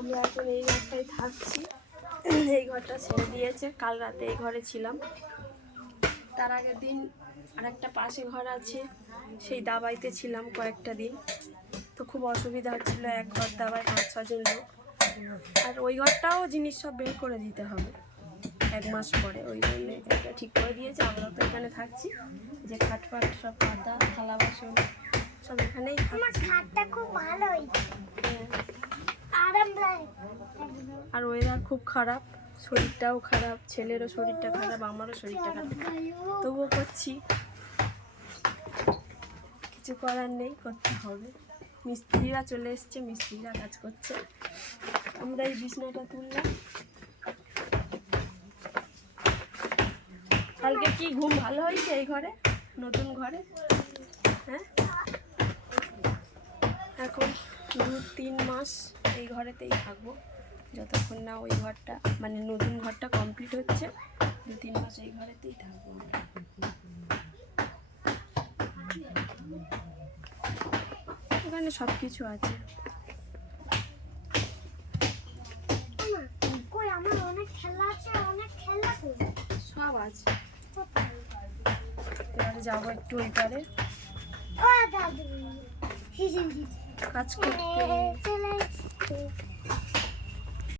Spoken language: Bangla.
আমরা এখন এই ঘরটায় থাকছি। এই ঘরটা ছেড়ে দিয়েছে। কাল রাতে এই ঘরে ছিলাম। তার আগের দিন আরেকটা পাশে ঘর আছে। সেই দাবাইতে ছিলাম কয়েকটা দিন। তো খুব অসুবিধা হচ্ছিল। এক ঘর দাবায় পাঁচ, ছজন লোক। আর ওই ঘরটাও জিনিস সব বের করে দিতে হবে। এক মাস পরে। ওই জন্য এটা ঠিক করে দিয়েছে। আমরা তো এখানে থাকছি। যে খাট ফাট সব পাতা থালা, বাসন, সব এখানেই খাটটা খুব ভালোই হ্যাঁ। আরামদায়ক আর ওয়েদার খুব খারাপ, শরীরটাও খারাপ, ছেলেরও শরীরটা খারাপ, আমারও শরীরটা খারাপ। তবুও করছি। কিছু করার নেই, করতে হবে। মিস্ত্রিরা চলে এসছে, মিস্ত্রিরা কাজ করছে। আমরা এই বিছনাটা তুললাম। কালকে কি ঘুম ভালো হয়েছে এই ঘরে? নতুন ঘরে? হ্যাঁ? এখন দু তিন মাস এই ঘরেতেই থাকব। যতক্ষণ না ওই ঘরটা মানে নতুন ঘরটা কমপ্লিট হচ্ছে দু তিন মাস এই ঘরেতেই থাকব। এখানে সব কিছু আছে আমার অনেক খেলা আছে অনেক খেলা সব আছে? এবারে যাব একটু ওই পারে কাজ করতে।